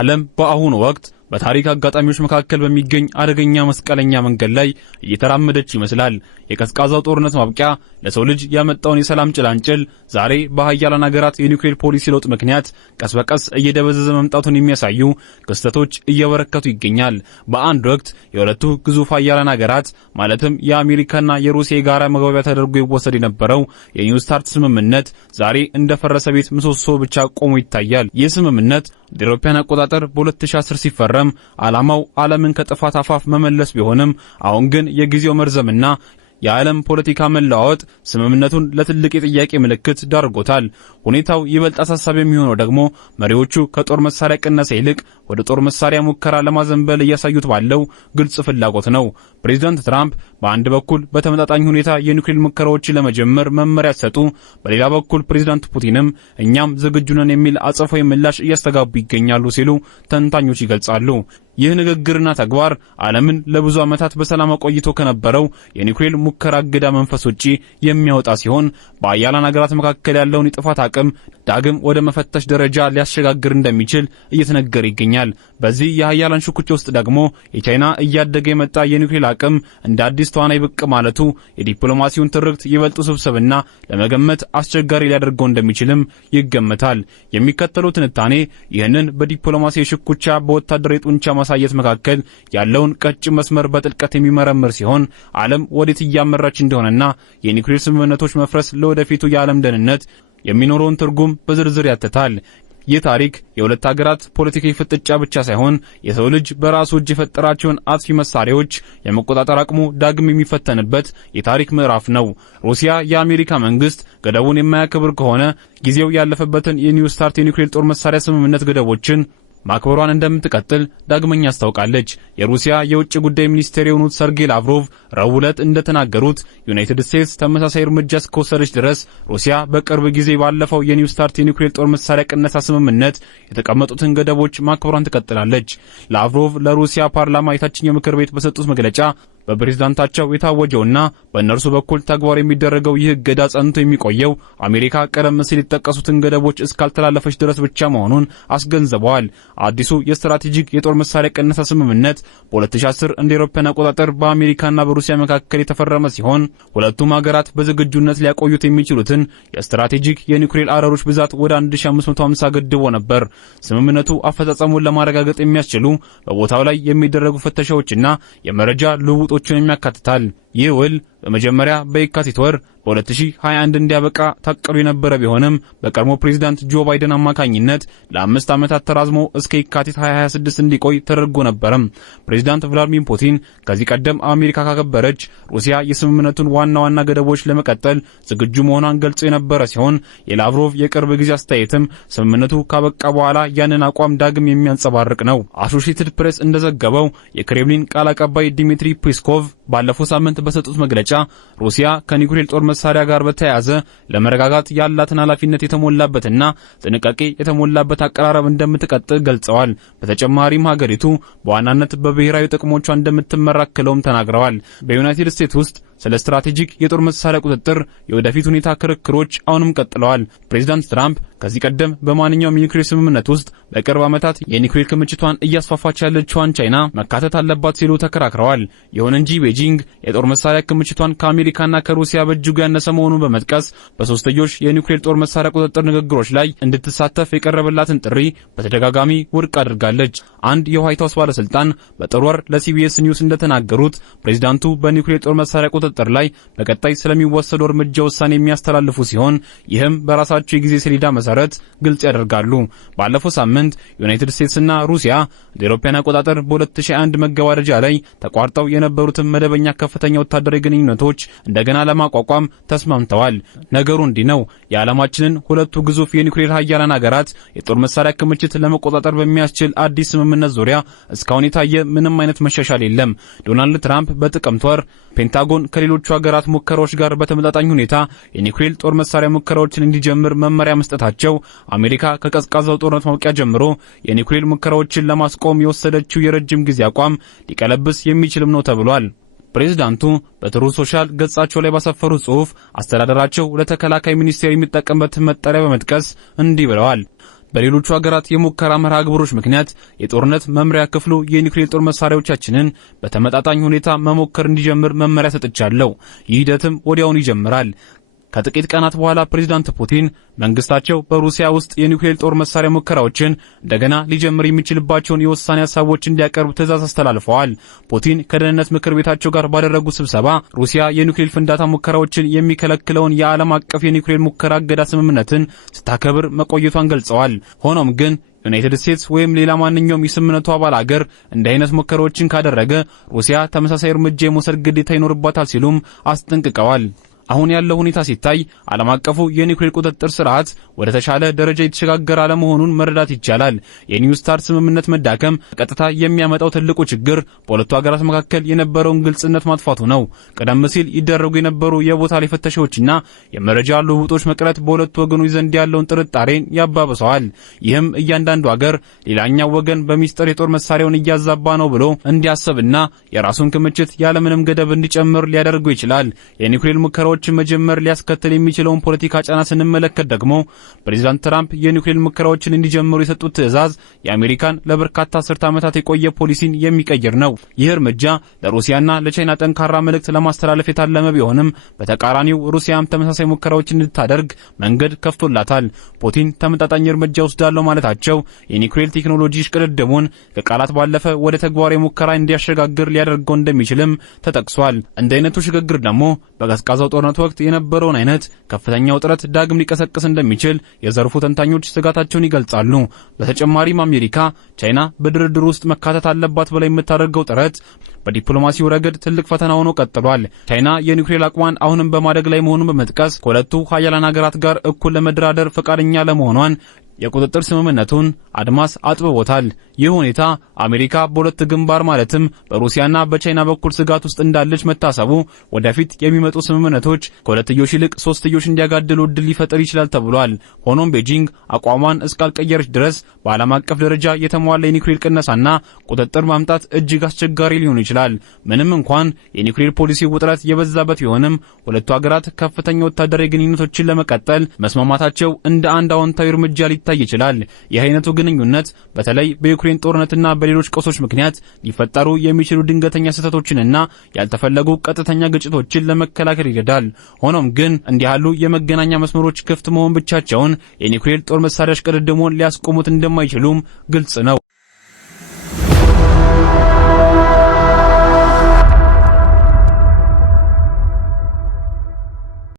ዓለም በአሁኑ ወቅት በታሪክ አጋጣሚዎች መካከል በሚገኝ አደገኛ መስቀለኛ መንገድ ላይ እየተራመደች ይመስላል። የቀዝቃዛው ጦርነት ማብቂያ ለሰው ልጅ ያመጣውን የሰላም ጭላንጭል ዛሬ በሀያላን ሀገራት የኒውክሌር ፖሊሲ ለውጥ ምክንያት ቀስ በቀስ እየደበዘዘ መምጣቱን የሚያሳዩ ክስተቶች እየበረከቱ ይገኛል። በአንድ ወቅት የሁለቱ ግዙፍ ሀያላን ሀገራት ማለትም የአሜሪካና የሩሲያ የጋራ መግባቢያ ተደርጎ ይወሰድ የነበረው የኒው ስታርት ስምምነት ዛሬ እንደፈረሰ ቤት ምሰሶ ብቻ ቆሞ ይታያል። ይህ ስምምነት እንደ አውሮፓውያን አቆጣጠር በ2010 ሲፈረም ዓላማው ዓለምን ከጥፋት አፋፍ መመለስ ቢሆንም አሁን ግን የጊዜው መርዘምና የዓለም ፖለቲካ መለዋወጥ ስምምነቱን ለትልቅ የጥያቄ ምልክት ዳርጎታል። ሁኔታው ይበልጥ አሳሳቢ የሚሆነው ደግሞ መሪዎቹ ከጦር መሳሪያ ቅነሳ ይልቅ ወደ ጦር መሳሪያ ሙከራ ለማዘንበል እያሳዩት ባለው ግልጽ ፍላጎት ነው። ፕሬዝዳንት ትራምፕ በአንድ በኩል በተመጣጣኝ ሁኔታ የኒውክሌር ሙከራዎችን ለመጀመር መመሪያ ሲሰጡ፣ በሌላ በኩል ፕሬዝዳንት ፑቲንም እኛም ዝግጁ ነን የሚል አጸፋዊ ምላሽ እያስተጋቡ ይገኛሉ ሲሉ ተንታኞች ይገልጻሉ። ይህ ንግግርና ተግባር ዓለምን ለብዙ ዓመታት በሰላም አቆይቶ ከነበረው የኒውክሌር ሙከራ እገዳ መንፈስ ውጪ የሚያወጣ ሲሆን በአያላን ሀገራት መካከል ያለውን የጥፋት አቅም ዳግም ወደ መፈተሽ ደረጃ ሊያሸጋግር እንደሚችል እየተነገረ ይገኛል። በዚህ የሀያላን ሽኩቻ ውስጥ ደግሞ የቻይና እያደገ የመጣ የኒውክሌር አቅም እንደ አዲስ ተዋናይ ብቅ ማለቱ የዲፕሎማሲውን ትርክት ይበልጥ ውስብስብና ለመገመት አስቸጋሪ ሊያደርገው እንደሚችልም ይገመታል። የሚከተለው ትንታኔ ይህንን በዲፕሎማሲ ሽኩቻ በወታደራዊ ጡንቻ ማሳየት መካከል ያለውን ቀጭን መስመር በጥልቀት የሚመረምር ሲሆን ዓለም ወዴት እያመራች እንደሆነና የኒውክሌር ስምምነቶች መፍረስ ለወደፊቱ የዓለም ደህንነት የሚኖረውን ትርጉም በዝርዝር ያትታል። ይህ ታሪክ የሁለት ሀገራት ፖለቲካዊ ፍጥጫ ብቻ ሳይሆን የሰው ልጅ በራሱ እጅ የፈጠራቸውን አጥፊ መሳሪያዎች የመቆጣጠር አቅሙ ዳግም የሚፈተንበት የታሪክ ምዕራፍ ነው። ሩሲያ የአሜሪካ መንግስት ገደቡን የማያከብር ከሆነ ጊዜው ያለፈበትን የኒው ስታርት የኒውክሌር ጦር መሳሪያ ስምምነት ገደቦችን ማክበሯን እንደምትቀጥል ዳግመኛ አስታውቃለች። የሩሲያ የውጭ ጉዳይ ሚኒስቴር የሆኑት ሰርጌይ ላቭሮቭ ረቡዕ ዕለት እንደተናገሩት ዩናይትድ ስቴትስ ተመሳሳይ እርምጃ እስከወሰደች ድረስ ሩሲያ በቅርብ ጊዜ ባለፈው የኒው ስታርት የኒውክሌር ጦር መሳሪያ ቅነሳ ስምምነት የተቀመጡትን ገደቦች ማክበሯን ትቀጥላለች። ላቭሮቭ ለሩሲያ ፓርላማ የታችኛው ምክር ቤት በሰጡት መግለጫ በፕሬዝዳንታቸው የታወጀውና በእነርሱ በኩል ተግባር የሚደረገው ይህ እገዳ ጸንቶ የሚቆየው አሜሪካ ቀደም ሲል የተጠቀሱትን ገደቦች እስካልተላለፈች ድረስ ብቻ መሆኑን አስገንዝበዋል። አዲሱ የስትራቴጂክ የጦር መሳሪያ ቅነሳ ስምምነት በ2010 እንደ አውሮፓውያን አቆጣጠር በአሜሪካና በሩሲያ መካከል የተፈረመ ሲሆን ሁለቱም ሀገራት በዝግጁነት ሊያቆዩት የሚችሉትን የስትራቴጂክ የኒውክሌር አረሮች ብዛት ወደ 1550 ገድቦ ነበር። ስምምነቱ አፈጻጸሙን ለማረጋገጥ የሚያስችሉ በቦታው ላይ የሚደረጉ ፍተሻዎችና የመረጃ ልውጦችን የሚያካትታል። ይህ ውል በመጀመሪያ በየካቲት ወር በ2021 እንዲያበቃ ታቅዶ የነበረ ቢሆንም በቀድሞ ፕሬዝዳንት ጆ ባይደን አማካኝነት ለ5 ዓመታት ተራዝሞ እስከ የካቲት 2026 እንዲቆይ ተደርጎ ነበርም። ፕሬዝዳንት ቭላድሚር ፑቲን ከዚህ ቀደም አሜሪካ ካከበረች ሩሲያ የስምምነቱን ዋና ዋና ገደቦች ለመቀጠል ዝግጁ መሆኗን ገልጾ የነበረ ሲሆን የላቭሮቭ የቅርብ ጊዜ አስተያየትም ስምምነቱ ካበቃ በኋላ ያንን አቋም ዳግም የሚያንጸባርቅ ነው። አሶሺየትድ ፕሬስ እንደዘገበው የክሬምሊን ቃል አቀባይ ዲሚትሪ ፔስኮቭ ባለፈው ሳምንት በሰጡት መግለጫ ሩሲያ ከኒውክሌር ጦር መሳሪያ ጋር በተያያዘ ለመረጋጋት ያላትን ኃላፊነት የተሞላበትና ጥንቃቄ የተሞላበት አቀራረብ እንደምትቀጥል ገልጸዋል። በተጨማሪም ሀገሪቱ በዋናነት በብሔራዊ ጥቅሞቿ እንደምትመራከለውም ተናግረዋል። በዩናይትድ ስቴትስ ውስጥ ስለ ስትራቴጂክ የጦር መሳሪያ ቁጥጥር የወደፊት ሁኔታ ክርክሮች አሁንም ቀጥለዋል። ፕሬዝዳንት ትራምፕ ከዚህ ቀደም በማንኛውም የኒውክሌር ስምምነት ውስጥ በቅርብ ዓመታት የኒውክሌር ክምችቷን እያስፋፋች ያለችዋን ቻይና መካተት አለባት ሲሉ ተከራክረዋል። ይሁን እንጂ ቤጂንግ የጦር መሳሪያ ክምችቷን ከአሜሪካና ከሩሲያ በእጅጉ ያነሰ መሆኑን በመጥቀስ በሶስትዮሽ የኒውክሌር ጦር መሳሪያ ቁጥጥር ንግግሮች ላይ እንድትሳተፍ የቀረበላትን ጥሪ በተደጋጋሚ ውድቅ አድርጋለች። አንድ የዋይት ሃውስ ባለስልጣን በጥር ወር ለሲቢኤስ ኒውስ እንደተናገሩት ፕሬዝዳንቱ በኒውክሌር ጦር መሳሪያ ቁጥጥር ላይ በቀጣይ ስለሚወሰደው እርምጃ ውሳኔ የሚያስተላልፉ ሲሆን ይህም በራሳቸው የጊዜ ሰሌዳ መሰረት ግልጽ ያደርጋሉ። ባለፈው ሳምንት ዩናይትድ ስቴትስና ሩሲያ እንደ አውሮፓውያን አቆጣጠር በ2021 መገባደጃ ላይ ተቋርጠው የነበሩትን መደበኛ ከፍተኛ ወታደራዊ ግንኙነቶች እንደገና ለማቋቋም ተስማምተዋል። ነገሩ እንዲህ ነው። የዓለማችንን ሁለቱ ግዙፍ የኒውክሌር ሀያላን ሀገራት የጦር መሳሪያ ክምችት ለመቆጣጠር በሚያስችል አዲስ ስምምነት ዙሪያ እስካሁን የታየ ምንም አይነት መሻሻል የለም። ዶናልድ ትራምፕ በጥቅምት ወር ፔንታጎን ከሌሎቹ ሀገራት ሙከራዎች ጋር በተመጣጣኝ ሁኔታ የኒውክሌር ጦር መሳሪያ ሙከራዎችን እንዲጀምር መመሪያ መስጠታቸው አሜሪካ ከቀዝቃዛው ጦርነት ማብቂያ ጀምሮ የኒውክሌር ሙከራዎችን ለማስቆም የወሰደችው የረጅም ጊዜ አቋም ሊቀለብስ የሚችልም ነው ተብሏል። ፕሬዝዳንቱ በትሩዝ ሶሻል ገጻቸው ላይ ባሰፈሩት ጽሑፍ አስተዳደራቸው ለተከላካይ ሚኒስቴር የሚጠቀምበትን መጠሪያ በመጥቀስ እንዲህ ብለዋል። በሌሎቹ ሀገራት የሙከራ መርሃ ግብሮች ምክንያት የጦርነት መምሪያ ክፍሉ የኒውክሌር ጦር መሳሪያዎቻችንን በተመጣጣኝ ሁኔታ መሞከር እንዲጀምር መመሪያ ሰጥቻለሁ። ይህ ሂደትም ወዲያውኑ ይጀምራል። ከጥቂት ቀናት በኋላ ፕሬዝዳንት ፑቲን መንግስታቸው በሩሲያ ውስጥ የኒውክሌር ጦር መሳሪያ ሙከራዎችን እንደገና ሊጀምር የሚችልባቸውን የውሳኔ ሐሳቦች እንዲያቀርብ ትዕዛዝ አስተላልፈዋል። ፑቲን ከደህንነት ምክር ቤታቸው ጋር ባደረጉት ስብሰባ ሩሲያ የኒውክሌር ፍንዳታ ሙከራዎችን የሚከለክለውን የዓለም አቀፍ የኒውክሌር ሙከራ እገዳ ስምምነትን ስታከብር መቆየቷን ገልጸዋል። ሆኖም ግን ዩናይትድ ስቴትስ ወይም ሌላ ማንኛውም የስምምነቱ አባል አገር እንዲህ አይነት ሙከራዎችን ካደረገ ሩሲያ ተመሳሳይ እርምጃ የመውሰድ ግዴታ ይኖርባታል ሲሉም አስጠንቅቀዋል። አሁን ያለው ሁኔታ ሲታይ ዓለም አቀፉ የኒውክሌር ቁጥጥር ስርዓት ወደ ተሻለ ደረጃ የተሸጋገረ አለመሆኑን መረዳት ይቻላል። የኒው ስታርት ስምምነት መዳከም ቀጥታ የሚያመጣው ትልቁ ችግር በሁለቱ ሀገራት መካከል የነበረውን ግልጽነት ማጥፋቱ ነው። ቀደም ሲል ይደረጉ የነበሩ የቦታ ላይ ፍተሻዎችና የመረጃ ልውውጦች መቅረት በሁለቱ ወገኖች ዘንድ ያለውን ጥርጣሬን ያባብሰዋል። ይህም እያንዳንዱ ሀገር ሌላኛው ወገን በሚስጥር የጦር መሳሪያውን እያዛባ ነው ብሎ እንዲያስብና የራሱን ክምችት ያለምንም ገደብ እንዲጨምር ሊያደርገው ይችላል። የኒውክሌር ሙከራዎች መጀመር ሊያስከትል የሚችለውን ፖለቲካ ጫና ስንመለከት ደግሞ ፕሬዝዳንት ትራምፕ የኒውክሌር ሙከራዎችን እንዲጀምሩ የሰጡት ትዕዛዝ የአሜሪካን ለበርካታ አስርት ዓመታት የቆየ ፖሊሲን የሚቀይር ነው። ይህ እርምጃ ለሩሲያና ለቻይና ጠንካራ መልእክት ለማስተላለፍ የታለመ ቢሆንም በተቃራኒው ሩሲያም ተመሳሳይ ሙከራዎችን እንድታደርግ መንገድ ከፍቶላታል። ፑቲን ተመጣጣኝ እርምጃ ወስዳለው ማለታቸው የኒውክሌር ቴክኖሎጂ ሽቅድድሙን ከቃላት ባለፈ ወደ ተግባራዊ ሙከራ እንዲያሸጋግር ሊያደርገው እንደሚችልም ተጠቅሷል። እንደ አይነቱ ሽግግር ደግሞ በቀዝቃዛው ጦርነት ወቅት የነበረውን አይነት ከፍተኛ ውጥረት ዳግም ሊቀሰቅስ እንደሚችል የዘርፉ ተንታኞች ስጋታቸውን ይገልጻሉ። በተጨማሪም አሜሪካ ቻይና በድርድር ውስጥ መካተት አለባት ብላ የምታደርገው ጥረት በዲፕሎማሲው ረገድ ትልቅ ፈተና ሆኖ ቀጥሏል። ቻይና የኒውክሌር አቅሟን አሁንም በማደግ ላይ መሆኑን በመጥቀስ ከሁለቱ ሀያላን ሀገራት ጋር እኩል ለመደራደር ፈቃደኛ ለመሆኗን የቁጥጥር ስምምነቱን አድማስ አጥብቦታል። ይህ ሁኔታ አሜሪካ በሁለት ግንባር ማለትም በሩሲያና በቻይና በኩል ስጋት ውስጥ እንዳለች መታሰቡ ወደፊት የሚመጡ ስምምነቶች ከሁለትዮሽ ይልቅ ሶስትዮሽ እንዲያጋድሉ እድል ሊፈጥር ይችላል ተብሏል። ሆኖም ቤጂንግ አቋሟን እስካልቀየረች ድረስ በዓለም አቀፍ ደረጃ የተሟላ የኒውክሌር ቅነሳና ቁጥጥር ማምጣት እጅግ አስቸጋሪ ሊሆን ይችላል። ምንም እንኳን የኒውክሌር ፖሊሲ ውጥረት የበዛበት ቢሆንም ሁለቱ ሀገራት ከፍተኛ ወታደራዊ ግንኙነቶችን ለመቀጠል መስማማታቸው እንደ አንድ አዎንታዊ እርምጃ ሊታይ ይችላል። ይህ አይነቱ ግንኙነት በተለይ በዩክሬን ጦርነትና በሌሎች ቀውሶች ምክንያት ሊፈጠሩ የሚችሉ ድንገተኛ ስህተቶችንና ያልተፈለጉ ቀጥተኛ ግጭቶችን ለመከላከል ይረዳል። ሆኖም ግን እንዲህ ያሉ የመገናኛ መስመሮች ክፍት መሆን ብቻቸውን የኒውክሌር ጦር መሳሪያዎች ቅድድሙን ሊያስቆሙት እንደማይችሉም ግልጽ ነው።